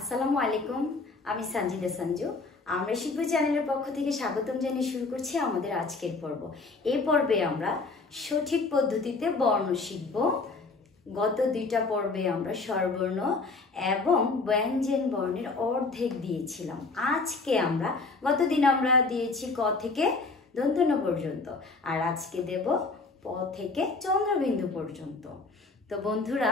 আসসালামু আলাইকুম, আমি সঞ্জিদা সঞ্জু। আমরা শিখব চ্যানেলের পক্ষ থেকে স্বাগতম জানিয়ে শুরু করছি আমাদের আজকের পর্ব। এই পর্বে আমরা সঠিক পদ্ধতিতে বর্ণ শিখব। গত দুইটা পর্বে আমরা স্বরবর্ণ এবং ব্যঞ্জন বর্ণের অর্ধেক দিয়েছিলাম। আজকে আমরা গতদিন আমরা দিয়েছি ক থেকে দন্তন্য পর্যন্ত, আর আজকে দেব প থেকে চন্দ্রবিন্দু পর্যন্ত। তো বন্ধুরা,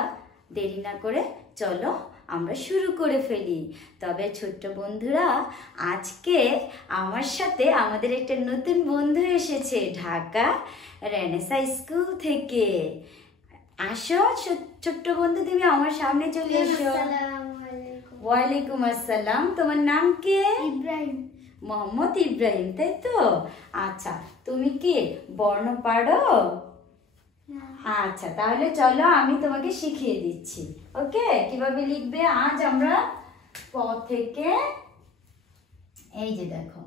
দেরি না করে চলো আমরা শুরু করে ফেলি। তবে ছোট্ট বন্ধুরা, আজকে আমার সাথে আমাদের একটা নতুন বন্ধু এসেছে ঢাকা রেনেসাঁ স্কুল থেকে। আসো ছোট্ট বন্ধু, তুমি আমার সামনে চলে এসো। ওয়ালাইকুম আসসালাম। তোমার নাম কি? ইব্রাহিম। মোহাম্মদ ইব্রাহিম, তাই তো? আচ্ছা, তুমি কি বর্ণ পারো? আচ্ছা, তাহলে চলো আমি তোমাকে শিখিয়ে দিচ্ছি। ওকে, কিভাবে লিখবে। আজ আমরা প থেকে, এই যে দেখো,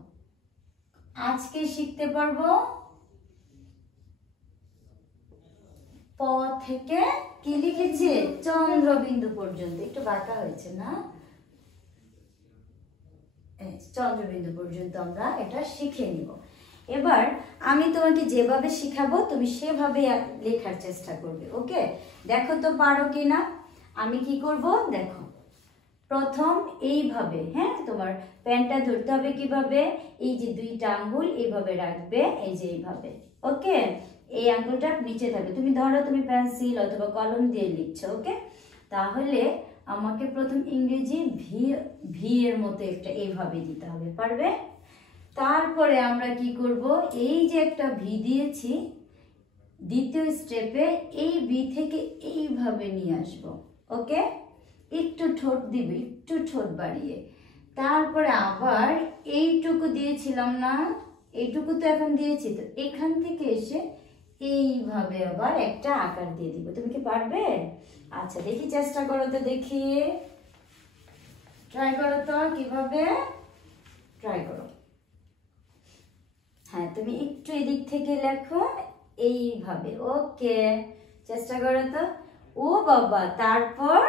আজকে শিখতে পারবো প থেকে কি লিখেছে চন্দ্রবিন্দু পর্যন্ত। একটু বাঁকা হয়েছে না? চন্দ্রবিন্দু পর্যন্ত আমরা এটা শিখে নিব। এবার আমি তোমাকে যেভাবে শিখাবো তুমি সেভাবে লেখার চেষ্টা করবে। ওকে, দেখো তো পারো কিনা। আমি কি করব দেখো। প্রথম এইভাবে, হ্যাঁ, তোমার পেনটা ধরতে হবে কিভাবে, এই যে দুইটা আঙ্গুল এইভাবে রাখবে, এই যে এইভাবে। ওকে, এই আঙ্গুলটা নিচে থাকবে। তুমি ধরো তুমি পেন্সিল অথবা কলম দিয়ে লিখছো। ওকে, তাহলে আমাকে প্রথম ইংরেজি ভি এর মতো একটা এইভাবে দিতে হবে। পারবে? তারপরে আমরা কি করব, এই যে একটা ভি দিয়েছি, দ্বিতীয় স্টেপে এই ভি থেকে এইভাবে নিয়ে আসব। ওকে, একটু ঠোঁট দিবে, একটু ঠোঁট বাড়িয়ে। তারপরে আবার এইটুকু দিয়েছিলাম না, এইটুকু তো এখন দিয়েছি, তো এখান থেকে এসে এইভাবে আবার একটা আকার দিয়ে দিব। তুমি কি পারবে? আচ্ছা, দেখি, চেষ্টা করো তো, দেখি, ট্রাই করো তো, কিভাবে ট্রাই করো। হ্যাঁ, তুমি একটু এদিক থেকে লেখো এইভাবে। ওকে, চেষ্টা করো তো। ও বাবা, তারপর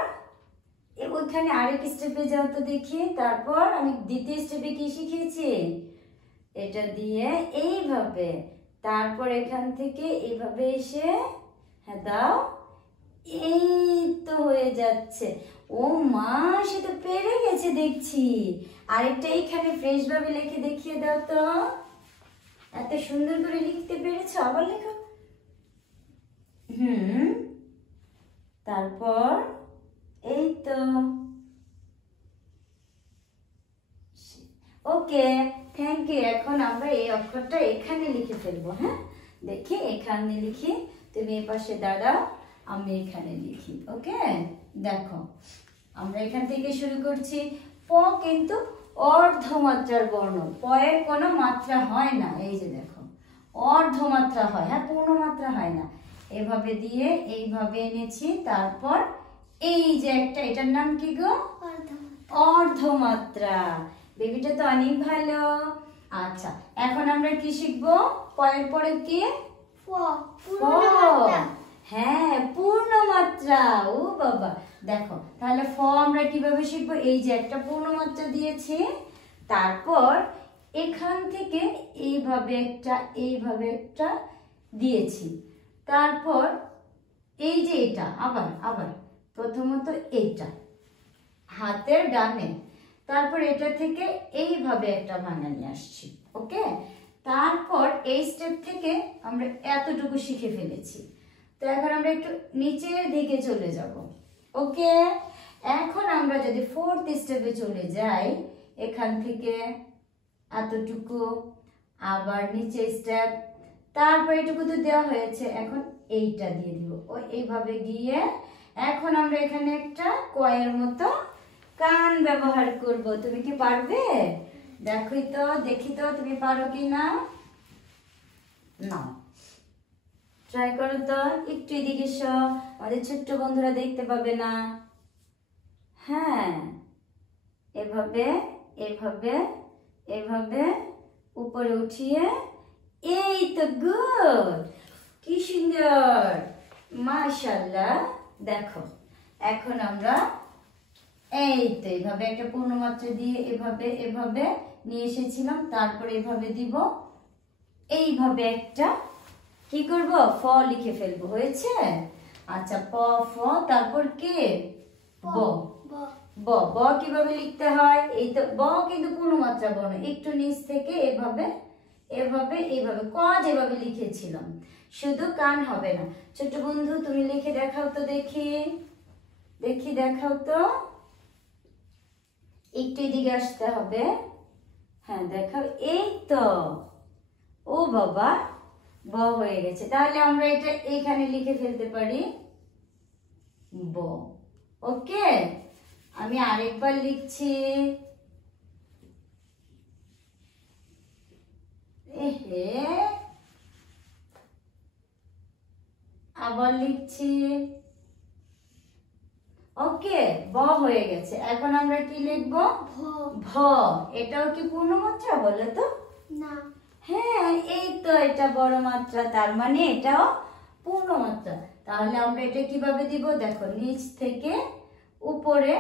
ওইখানে আরেক স্টেপে যাও তো দেখি। তারপর আমি দ্বিতীয় স্টেপে কি শিখিয়েছি, এটা দিয়ে এইভাবে, তারপর এখান থেকে এইভাবে এসে, হ্যাঁ দাও, এই তো হয়ে যাচ্ছে। ও মা, সে তো পেরে গেছে দেখছি। আরেকটা এইখানে ফ্রেশ ভাবে লিখে দেখিয়ে দাও তো। এত সুন্দর করে লিখতে পেরেছো, আবার লেখো। তারপর এই তো। ওকে, থ্যাংক ইউ। এখন আমরা এই অক্ষরটা এখানে লিখে ফেলবো। হ্যাঁ, দেখি, এখানে লিখি, তুমি এই পাশে দাঁড়াও, আমি এখানে লিখি। ওকে, দেখো, আমরা এখান থেকে শুরু করছি। প কিন্তু অর্ধমাত্রার বর্ণ, প এর কোনো মাত্রা হয় না। এই যে দেখো, অর্ধমাত্রা হয়, হ্যাঁ, পূর্ণমাত্রা হয় না। এভাবে দিয়ে এইভাবে এনেছি। তারপর এই যে একটা, এটার নাম কি গো? অর্ধমাত্রা। বেবিটা তো অনেক ভালো। আচ্ছা, এখন আমরা কি শিখবো? পরের পরে কি? হ্যাঁ, পূর্ণমাত্রা। ও বাবা, দেখো, তাহলে ফ আমরা কিভাবে শিখবো? এই যে একটা পূর্ণমাত্রা দিয়েছি, তারপর এখান থেকে এইভাবে একটা দিয়েছি, তারপর এই যে এটা আবার প্রথমত এইটা হাতের ডানে, তারপর এটা থেকে এইভাবে একটা ভাঙা নিয়ে আসছি। ওকে, তারপর এই স্টেপ থেকে আমরা এতটুকু শিখে ফেলেছি। তো এখন আমরা একটু নিচের দিকে চলে যাব। ওকে, এখন আমরা যদি ফোর্থ স্টেপে চলে যাই, এখান থেকে এতটুকু, আবার নিচে স্টেপ, তারপর এইটুকু তো দেওয়া হয়েছে, এখন এইটা দিয়ে দিব। ও এইভাবে গিয়ে এখন আমরা এখানে একটা কয়ের মতো কান ব্যবহার করব। তুমি কি পারবে? দেখি তো তুমি পারো কি না। ট্রাই করো তো, একটু এদিকে এসো, আমাদের ছোট্ট বন্ধুরা দেখতে পাবে না। হ্যাঁ, এভাবে এভাবে এভাবে উপরে উঠিয়ে, এই তো, গুড, কি সুন্দর, মাশাআল্লাহ। দেখো, এখন আমরা এই তো এইভাবে একটা পূর্ণমাত্রা দিয়ে এভাবে এভাবে নিয়ে এসেছিলাম, তারপরে এভাবে দিব, এইভাবে একটা কি করব ফ লিখে ফেলবো, হয়েছে? আচ্ছা প ফ তারপর কে ব, ব ব কিভাবে লিখতে হয়, এই তো ব কিন্তু পূর্ণমাত্রা বর্ণ, একটু নিচ থেকে এভাবে এভাবে এইভাবে ক যেভাবে লিখেছিলাম, শুধু কান হবে না। ছোট বন্ধু তুমি লিখে দেখাও তো দেখি, দেখি দেখাও তো, একটু এদিকে আসতে হবে, হ্যাঁ দেখাও, এই তো, ও বাবা ব হয়ে গেছে। তাহলে আমরা এটা এখানে লিখে ফেলতে পারি ব। ওকে, আমি আরেকবার লিখছি, এহে আবার লিখছি, ওকে ব হয়ে গেছে। এখন আমরা কি লিখবো ভ। এটাও কি পূর্ণমাত্রা বলো তো? না। হ্যাঁ এই তো, এটা বড় মাত্রা, তার মানে এটাও পূর্ণমাত্রা। তাহলে আমরা এটা কিভাবে দিব দেখো, নিচ থেকে উপরে,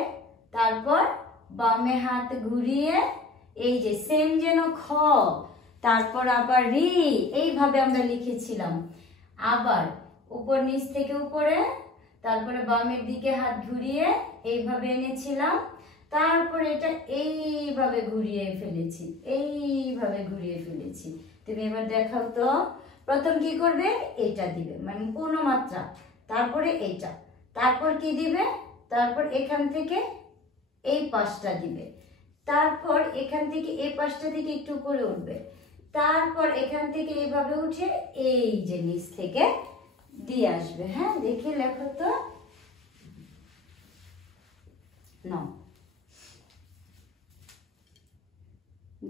তারপর বামে হাত ঘুরিয়ে, এই যে সেম যেন খ, তারপর আবার রি, এইভাবে আমরা লিখেছিলাম। আবার উপর নিচ থেকে উপরে, তারপরে বামের দিকে হাত ঘুরিয়ে এইভাবে এনেছিলাম, তারপরে এটা এইভাবে ঘুরিয়ে ফেলেছি, এইভাবে ঘুরিয়ে ফেলেছি। তুমি এবার দেখাও তো, প্রথম কি করবে, এটা দিবে মানে পূর্ণমাত্রা, তারপরে এইটা, তারপর কি দিবে, তারপর এখান থেকে এই পাশটা দিবে, তারপর এখান থেকে এই পাশটা থেকে একটু উপরে উঠবে, তারপর এখান থেকে এইভাবে উঠে এই যে নিচ থেকে দিয়ে আসবে। হ্যাঁ দেখি লেখো তো, নাও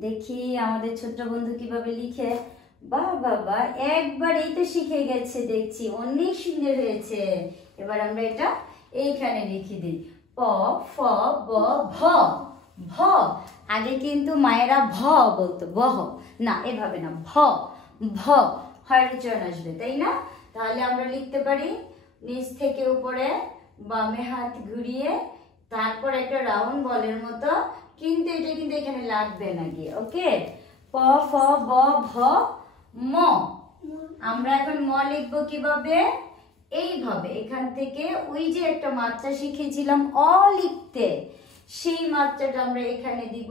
দেখি আমাদের ছোট্ট বন্ধু কিভাবে লিখে। বাহ বাবা, একবার এই তো শিখে গেছে, দেখছি অনেক সুন্দর হয়েছে। এবার আমরা এটা এইখানে লিখে দিই, প ফ ব ভ। ভ আগে কিন্তু মায়েরা ভ বলতো, বহ না, এভাবে না, ভ ভ হয় উচ্চারণ আসবে, তাই না? তাহলে আমরা লিখতে পারি নিচ থেকে উপরে বামে হাত ঘুরিয়ে, তারপর একটা রাউন্ড বলের মতো, কিন্তু এটা কিন্তু এখানে লাগবে না গিয়ে। ওকে, প ফ ব ভ ম। আমরা এখন ম লিখবো কিভাবে, এইভাবে এখান থেকে ওই যে একটা মাত্রা শিখেছিলাম অ লিখতে, সেই মাত্রাটা আমরা এখানে দিব,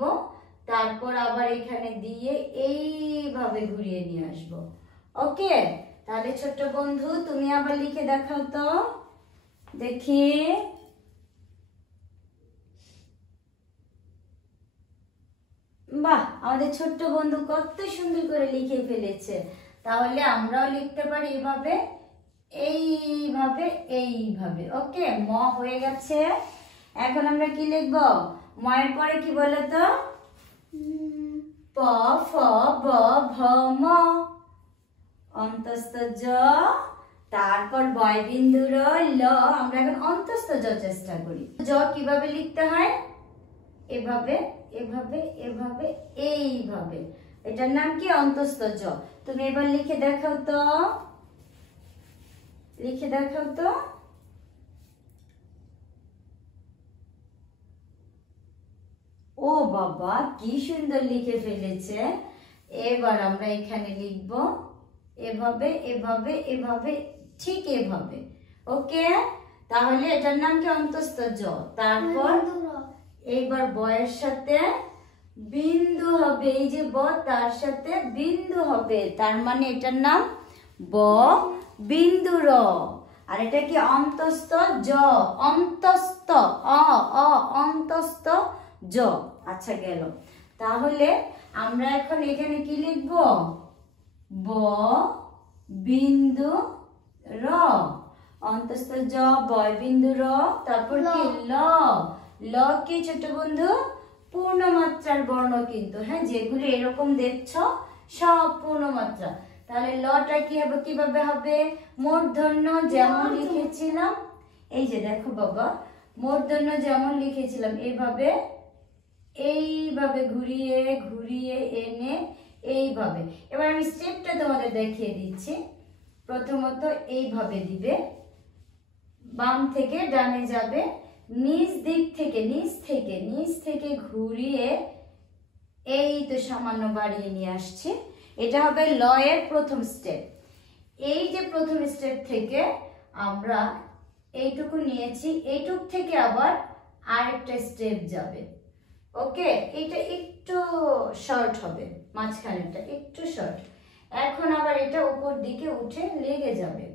তারপর আবার এখানে দিয়ে এইভাবে ঘুরিয়ে নিয়ে আসবো। ওকে, তাহলে ছোট্ট বন্ধু তুমি আবার লিখে দেখাও তো দেখি। বাহ, আমাদের ছোট্ট বন্ধু কত সুন্দর করে লিখে ফেলেছে। তাহলে আমরাও লিখতে পারি এভাবে, এইভাবে এইভাবে। ওকে, ম হয়ে গেছে। এখন আমরা কি লিখব, ময়ের পরে কি বলো তো, প ফ ব ভ ম, অন্তস্থ জ, তারপর বয় বিন্দুর ল। আমরা এখন অন্তস্থ জ চেষ্টা করি। জ কিভাবে লিখতে হয়, এভাবে এভাবে এভাবে এইভাবে, এটার নাম কি অন্তস্থ জ। তুমি এবার লিখে দেখাও তো, লিখে দেখাও তো। ও বাবা কি সুন্দর লিখে ফেলেছে। এবার আমরা এখানে লিখব এভাবে এভাবে এভাবে, ঠিক এভাবে। ওকে, তাহলে এটার নাম কি অন্তস্থ জ। তারপর এইবার বয়ের সাথে বিন্দু হবে, এই যে ব তার সাথে বিন্দু হবে, তার মানে এটার নাম ব বিন্দু র। আর এটা কি অন্তস্থ জ, অন্তস্থ অ অ অন্তস্থ জ। আচ্ছা গেল। তাহলে আমরা এখন এখানে কি লিখব, ব বিন্দু র, অন্তস্থ জ বয় বিন্দু র, তারপর কি ল। ল কি ছোট বন্ধু, পূর্ণমাত্রার বর্ণ কিন্তু, হ্যাঁ যেগুলো এরকম দেখছো সব পূর্ণমাত্রা। তাহলে লটা কি হবে, কিভাবে হবে, মূর্ধন্য যেমন লিখেছিলাম, এই যে দেখো বাবা, মূর্ধন্য যেমন লিখেছিলাম এইভাবে এইভাবে ঘুরিয়ে ঘুরিয়ে এনে এইভাবে। এবার আমি স্টেপটা তোমাদের দেখিয়ে দিচ্ছি। প্রথমত এইভাবে দিবে, বাম থেকে ডানে যাবে, নিচ থেকে ঘুরিয়ে এই তো সামান্য বাড়িয়ে নিয়ে আসছি। এটা হবে ল এর প্রথম স্টেপ। এই যে প্রথম স্টেপ থেকে আমরা এইটুকু নিয়েছি, এইটুক থেকে আবার আরেকটা স্টেপ যাবে। ওকে, এটা একটু শর্ট হবে, মাঝখানেরটা একটু শর্ট। এখন আবার এটা উপর দিকে উঠে লেগে যাবে।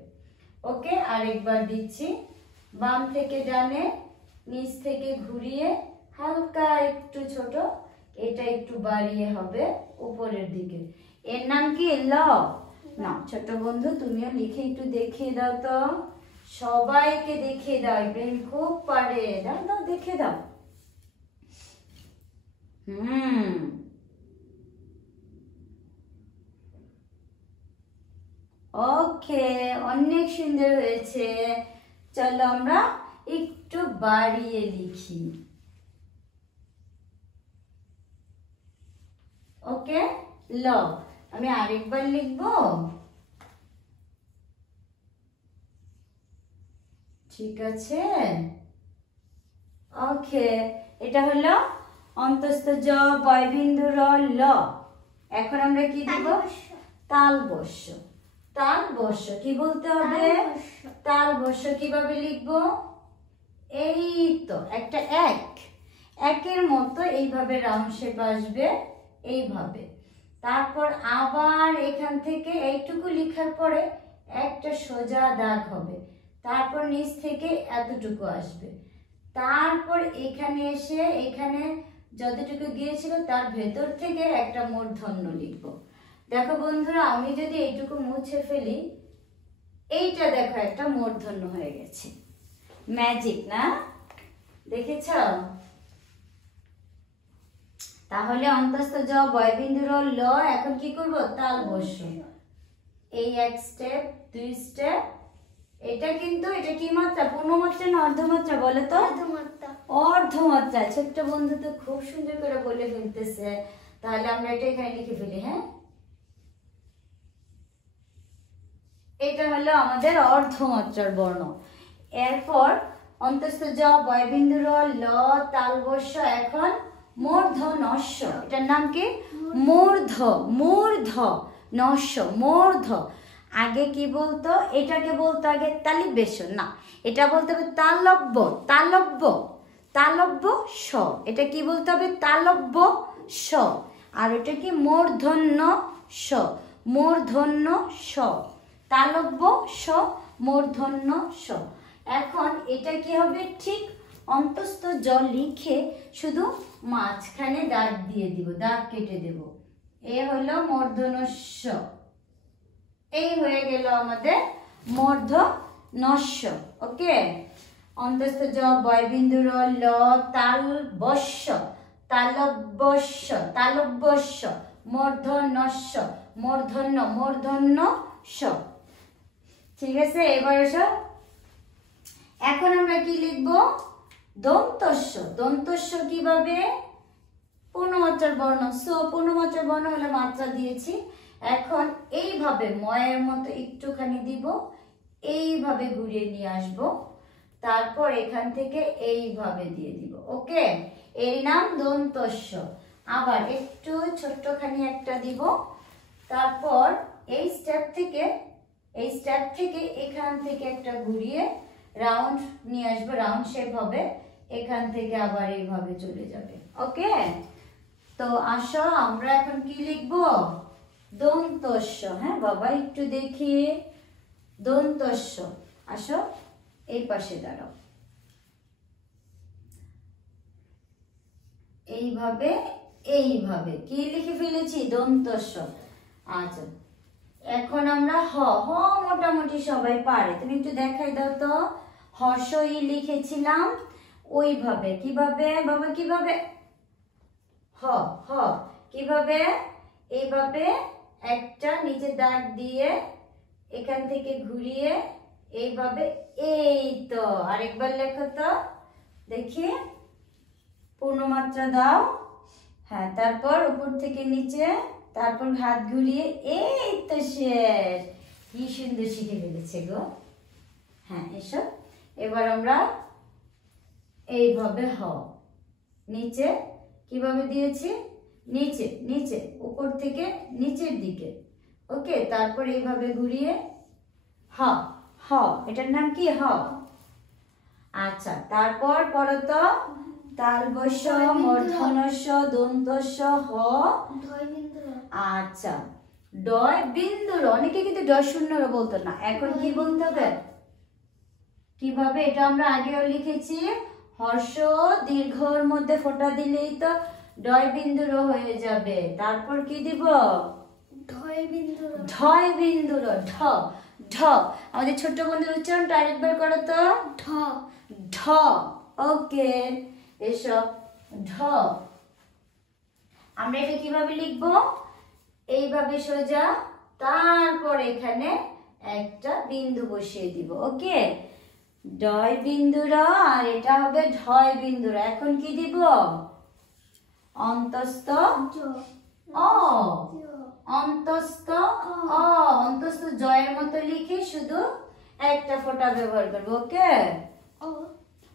ওকে, আরেকবার দিচ্ছি। বাম থেকে ডানে, নিচ থেকে ঘুরিয়ে হালকা একটু ছোট, এটা একটু বাড়িয়ে হবে উপরের দিকে। এর নাম কি ল? না ছোট বন্ধু, তুমিও লিখে একটু দেখিয়ে দাও তো, সবাইকে দেখিয়ে দাও। ইব্রাহিম খুব পারে, দাও দাও দেখে দাও। ওকে, অনেক সুন্দর হয়েছে। চলো আমরা একটু বাড়িয়ে লিখি। ওকে, ল। আমি আরেকবার লিখবো, ঠিক আছে? ওকে, এটা হলো অন্তস্থ জ বয়বিন্দু র ল। এখন আমরা কি দিব? তালবস্য। তালবস্য কি বলতে হবে? তালবস্য কিভাবে লিখবো? এই তো একটা একের মতো এইভাবে রাউন্ড শেপ আসবে, এইভাবে। তারপর আবার এখান থেকে এইটুকু লেখার পরে একটা সোজা দাগ হবে, তারপর নিচ থেকে এতটুকু আসবে, তারপর এখানে এসে এখানে যতটুকু গিয়েছিল তার ভেতর থেকে একটা মূর্ধন্য লিখবো। দেখো বন্ধুরা, আমি যদি এইটুকু মুছে ফেলি, এইটা দেখো একটা মূর্ধন্য হয়ে গেছে। ম্যাজিক না? দেখেছ? তাহলে অন্তস্থ জ বয়বিন্দুর ল। এখন কি করব? তালবস্য। এই এক স্টেপ, দুই স্টেপ। এটা কিন্তু এটা কি মাত্রা? পূর্ণমাত্রা না অর্ধমাত্রা বলে তো? অর্ধমাত্রা। অর্ধমাত্রা। ছোট্ট বন্ধু তো খুব সুন্দর করে বলে ফেলতেছে। তাহলে আমরা এটা এখানে লিখে ফেলি। হ্যাঁ, এটা হলো আমাদের অর্ধমাত্রার বর্ণ। এরপর অন্তস্থ জ বয়বিন্দুর ল তালবস্য। এখন মূর্ধন্যস্য। এটার নাম কি? মূর্ধন্যস্য। মূর্ধ। আগে কি বলতো? এটাকে বলতো আগে তালিবেশ, না এটা বলতে হবে তালব্য। তালব্য স। এটা কি বলতে হবে? তালব্য স। আর এটা কি? মূর্ধন্য স। মূর্ধন্য স। তালব্য স, মূর্ধন্য স। এখন এটা কি হবে? ঠিক অন্তস্থ জ লিখে শুধু মাঝখানে দাগ দিয়ে দিব, দাগ কেটে দেব। এ হলো মূর্ধন্যস্য। এই হয়ে গেল আমাদের মূর্ধন্যস্য। ওকে, অন্তস্থ জ বয়বিন্দুর ল তালবস্য। তালব্যস্য মূর্ধন্যস্য। মূর্ধন্য স। ঠিক আছে, এবার এসো। এখন আমরা কি লিখবো? দন্তস্য। দন্তস্য কিভাবে? পূর্ণমাত্রার বর্ণ। সো পূর্ণমাত্রার বর্ণ হলে মাত্রা দিয়েছি। এখন এইভাবে ময়ের মতো একটুখানি দিব, এইভাবে ঘুরিয়ে নিয়ে আসব, তারপর এখান থেকে এইভাবে দিয়ে দিব। ওকে, এর নাম দন্তস্য। আবার একটু ছোট্টখানি একটা দিব, তারপর এই স্টেপ থেকে এখান থেকে একটা ঘুরিয়ে রাউন্ড নিয়ে আসবো, রাউন্ড শেপ হবে, এখান থেকে আবার এইভাবে চলে যাবে। ওকে, তো আসো আমরা এখন কি লিখবো? দন্তস্য। হ্যাঁ বাবা, একটু দেখি। দন্তস্য। আসো এই পাশে দাঁড়াও, এইভাবে এইভাবে কি লিখে ফেলেছি? দন্তস্য। আচ্ছা, এখন আমরা হ মোটামুটি সবাই পারে। তুমি একটু দেখাই দাও তো। হর্ষই লিখেছিলাম ওইভাবে। কিভাবে বাবা? কিভাবে? হ কিভাবে? এইভাবে একটা নিচে দাগ দিয়ে এখান থেকে ঘুরিয়ে এইভাবে। এই তো, আরেকবার লেখো তো দেখি। পূর্ণমাত্রা দাও। হ্যাঁ, তারপর উপর থেকে নিচে, তারপর হাত ঘুরিয়ে। এই তো শেষ। কি সুন্দর শিখে ফেলেছে গো। হ্যাঁ, এসো। এবার আমরা এইভাবে হ, নিচে কিভাবে দিয়েছি, নিচে নিচে, উপর থেকে নিচের দিকে, ওকে। তারপর এইভাবে ঘুরিয়ে হ, হ, এটার নাম কি, হ। আচ্ছা, তারপর পড়ো তো, তালবস্য মূর্ধন্যস্য দন্তস্য হ। আচ্ছা, ডয় বিন্দুর, অনেকে কিন্তু ডয় শূন্যর বলতো না, এখন কি বলতে হবে, কিভাবে, এটা আমরা আগেও লিখেছি, হর্ষ দীর্ঘর মধ্যে ফোঁটা দিলেই তো ডয় বিন্দুর হয়ে যাবে। তারপর কি দিব, ঢয় বিন্দুর, ঢ, ঢ। আমাদের ছোট্ট বন্ধুর উচ্চারণটা আরেকবার করো তো, ঢ, ঢ, ওকে। এসব ঢ, আমরা এটা কিভাবে লিখবো, এইভাবে সোজা, তারপর এখানে একটা বিন্দু বসিয়ে দিব, ওকে। ডয় বিন্দুর, আর এটা হবে ঢয় বিন্দুর। এখন কি দিব, অন্তস্থ অ, অন্তস্থ অ, অন্তস্থ জয়ের মতো লিখে শুধু একটা ফোঁটা ব্যবহার করবো, ওকে।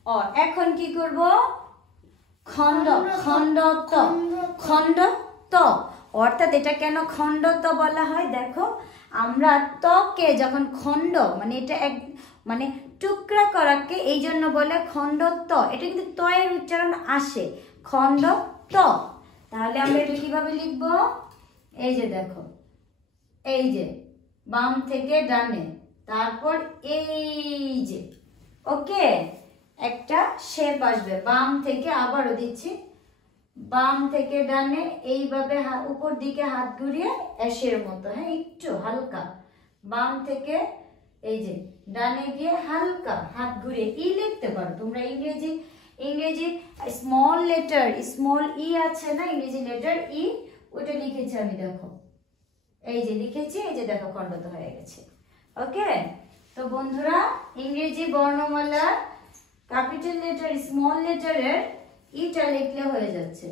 অ, এখন কি করব, খণ্ড, খণ্ড ত, খণ্ড ত। অর্থাৎ এটা কেন খণ্ড ত বলা হয়, দেখো আমরা তকে যখন খণ্ড, মানে এটা এক, মানে টুকরা করাকে এই জন্য বলে খণ্ড ত, এটা কিন্তু ত এর উচ্চারণ আসে, খণ্ড ত। তাহলে আমরা এটা কিভাবে লিখবো, এই যে দেখো, এই যে বাম থেকে ডানে, তারপর এই যে, ওকে, একটা শেপ আসবে, বাম থেকে আবারও দিচ্ছি, বাম থেকে ডানে, এইভাবে উপর দিকে হাত ঘুরিয়ে অ্যাশের মতো, হ্যাঁ, একটু হালকা বাম থেকে এই যে ডানে গিয়ে হালকা হাত ঘুরিয়ে ই লিখতে পারো তোমরা। ইংরেজি, ইংরেজি স্মল লেটার, স্মল ই আছে না, ইংরেজি লেটার ই, ওটা লিখেছি আমি, দেখো এই যে লিখেছি, এই যে দেখো খণ্ডত হয়ে গেছে, ওকে। তো বন্ধুরা, ইংরেজি বর্ণমালা ক্যাপিটাল লেটার স্মল লেটারের ইটা লিখলে হয়ে যাচ্ছে,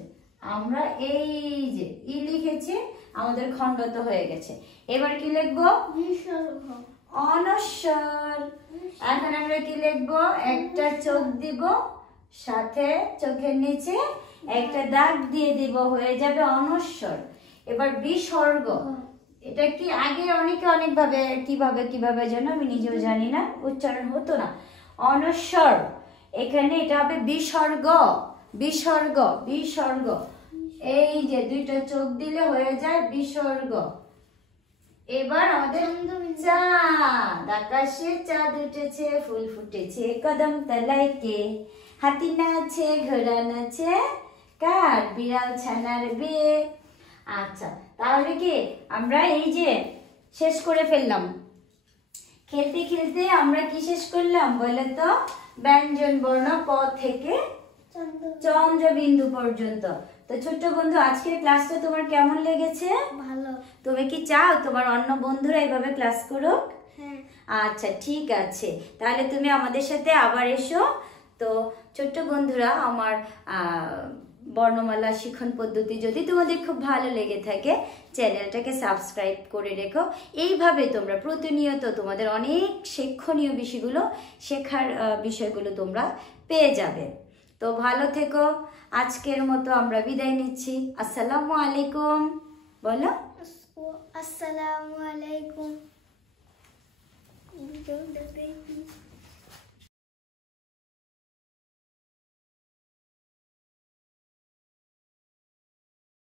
আমরা এই যে ই লিখেছি, আমাদের খণ্ডত হয়ে গেছে। এবার কি লিখবো, অনস্বর। এখন আমরা কি লিখবো, একটা চোখ দিব, সাথে চোখের নিচে একটা দাগ দিয়ে দিব, হয়ে যাবে অনস্বর। এবার বিসর্গ, এটা কি আগে অনেকে অনেক ভাবে কিভাবে কিভাবে যেন আমি নিজেও জানি না, উচ্চারণ হতো না, অনস্বর। এখানে এটা হবে বিসর্গ, বিসর্গ, বিসর্গ। এই যে দুইটা চোখ দিলে হয়ে যায় বিসর্গ। এবার আমাদের চাঁদ, আকাশে চাঁদ উঠেছে, ফুল ফুটেছে কদম তলায়, কে, হাতি নাচে, ঘোড়া নাচে, কার, বিড়াল ছানার বিয়ে। আচ্ছা, তাহলে কি আমরা এই যে শেষ করে ফেললাম, খেলতে খেলতে আমরা কি শেষ করলাম বলে তো, ব্যঞ্জন বর্ণ প থেকে চন্দ্রবিন্দু পর্যন্ত। তো ছোট্ট বন্ধু, আজকের ক্লাসটা তোমার কেমন লেগেছে? ভালো। তুমি কি চাও তোমার অন্য বন্ধুরা এইভাবে ক্লাস করুক? হ্যাঁ। আচ্ছা, ঠিক আছে, তাহলে তুমি আমাদের সাথে আবার এসো। তো ছোট্ট বন্ধুরা, আমার বর্ণমালা শিখন পদ্ধতি যদি তোমাদের খুব ভালো লেগে থাকে, চ্যানেলটাকে সাবস্ক্রাইব করে রেখো। এইভাবে তোমরা প্রতিনিয়ত তোমাদের অনেক শিক্ষণীয় বিষয়গুলো, শেখার বিষয়গুলো তোমরা পেয়ে যাবে। তো ভালো থেকো, আজকের মতো আমরা বিদায় নিচ্ছি। আসসালামু আলাইকুম বলো। আসসালামু আলাইকুম।